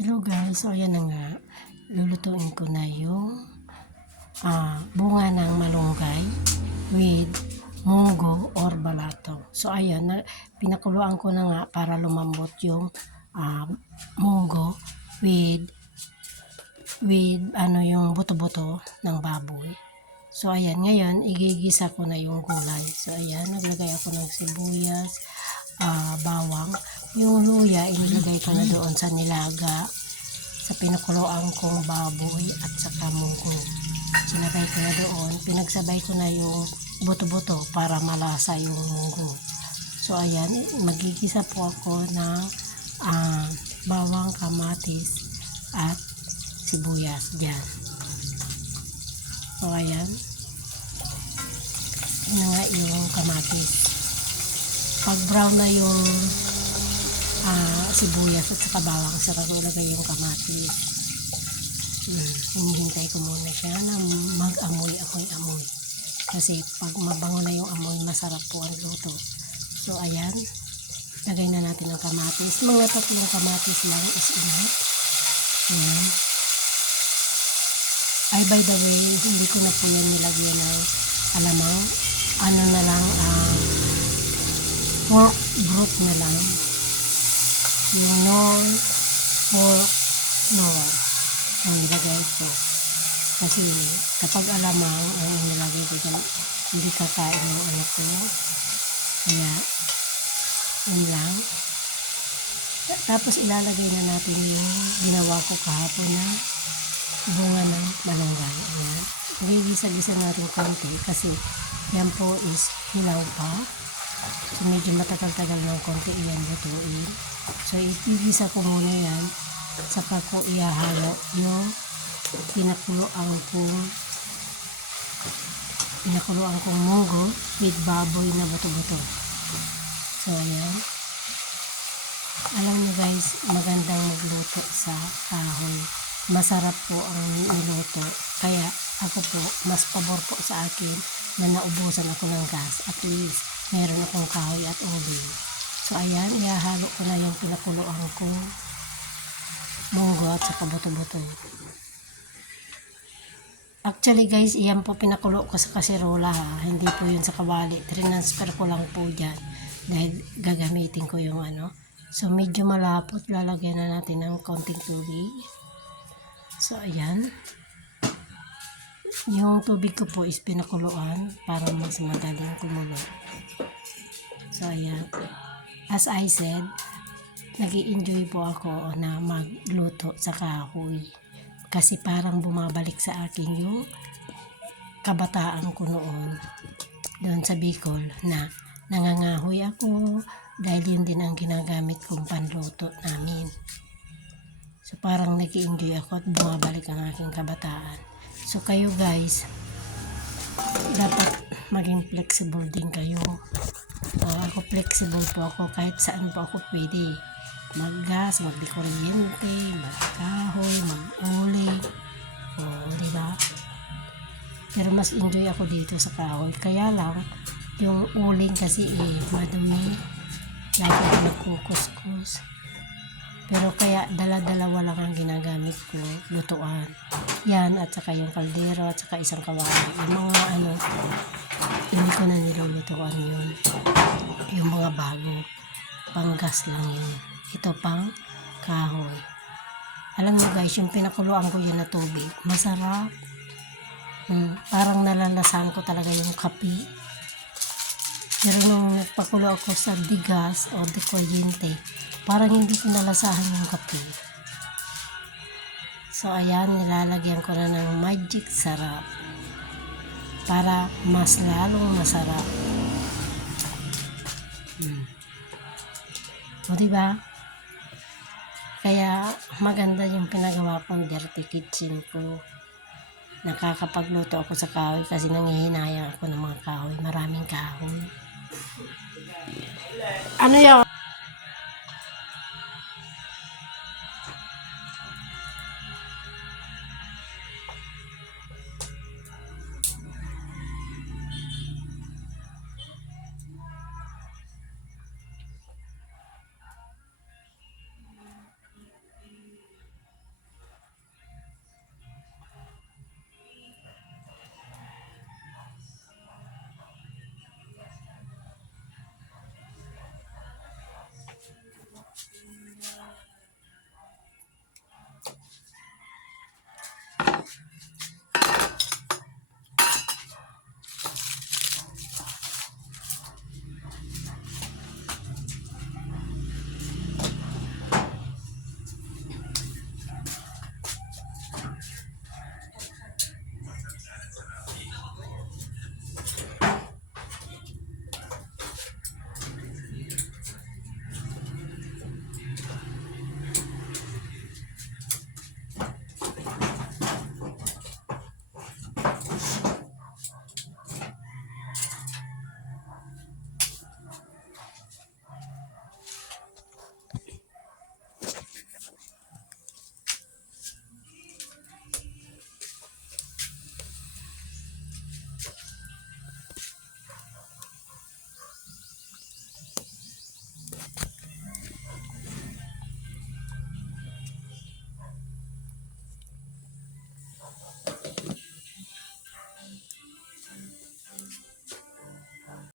Hello guys, so ayan na nga, lulutuin ko na yung bunga ng malunggay with munggo or balato. So ayan, pinakuluan ko na nga para lumambot yung munggo with yung buto-buto ng baboy. So ayan, ngayon igigisa ko na yung gulay. So ayan, naglagay ako ng sibuyas, bawang. Yung luya, inilagay ko na doon sa nilaga, sa pinakuluan kong baboy at saka munggo. Sinagay ko na doon, pinagsabay ko na yung buto-buto para malasa yung munggo. So ayan, magigisa po ako ng bawang, kamatis at sibuyas dyan. So ayan, yun nga yung kamatis. Pag brown na yung sibuyas at saka bawang, saka ko ilagay yung kamatis. Hinihintay ko muna siya na mag-amoy. Kasi pag mabango na yung amoy, masarap po ang luto. So ayan, lagay na natin ang kamatis. Mga 3 kamatis lang is enough. Ayan. Ay, by the way, hindi ko na po yan nilagyan ng alamang. Ano na lang, pork broth na lang. Yung pork nor ang nilagay ko. Kasi kapag alamang ang nilagay ko dyan, hindi kakain yung ano ko. Kaya, yun lang. Tapos ilalagay na natin yung ginawa ko kahapon na bunga ng malunggay. Ayan. Gigisa-gisa natin konti kasi yan po is hilaw pa. So medyo matagal-tagal ng konti yan lutuin. So igigisa ko muna yan saka ko ihahalo yung pinakuluan kong munggo with baboy na buto-buto. So ayan. Alam niyo guys, magandang magluto sa kahoy. Masarap po ang niluto. Kaya ako po, mas pabor po sa akin na naubusan ako ng gas. At least, meron akong kahoy at oven. So ayan, ihahalo ko na yung pinakuluan ko munggo at saka buto-buto. Actually guys, iyan po pinakulo ko sa kaserola ha. Hindi po yun sa kawali. Transfer ko lang po dyan. Dahil gagamitin ko yung ano. So medyo malapot. Lalagyan na natin ng konting tubig. So ayan. Yung tubig ko po is pinakuluan para mas madaling kumulo. So ayan. As I said, nag-i-enjoy po ako na magluto sa kahoy. Kasi parang bumabalik sa akin yung kabataan ko noon doon sa Bicol na nangangahoy ako dahil yun din ang ginagamit kong panluto namin. So parang nag-i-enjoy ako at bumabalik ang aking kabataan. So kayo guys, dapat maging flexible din kayo. Ako flexible po ako kahit saan po ako pwede. Maggas, magdikuryente, magkahoy, mag-uli. Diba? Pero mas enjoy ako dito sa kahoy. Kaya lang, yung uling kasi madumi. Lagi ako nagkukuskus. Pero kaya dala-dalawa lang ang ginagamit ko, lutuan. Yan, at saka yung kaldero, at saka isang kawali. Yung mga hindi ko na nilulutuan yun. Yung mga bago, panggas lang yun. Ito pang kahoy. Alam mo guys, yung pinakuluan ko yun na tubig, masarap. Parang nalalasahan ko talaga yung kape. Pero nung nagpakulo ako sa digas o de kuryente, parang hindi ko nalasahan yung kape. So ayan, nilalagyan ko na ng magic sarap para mas lalong masarap. O diba? Kaya maganda yung pinagawa kong dirty kitchen ko. Nakakapagluto ako sa kahoy kasi nangihinayang ako ng mga kahoy. Maraming kahoy. Ano yun?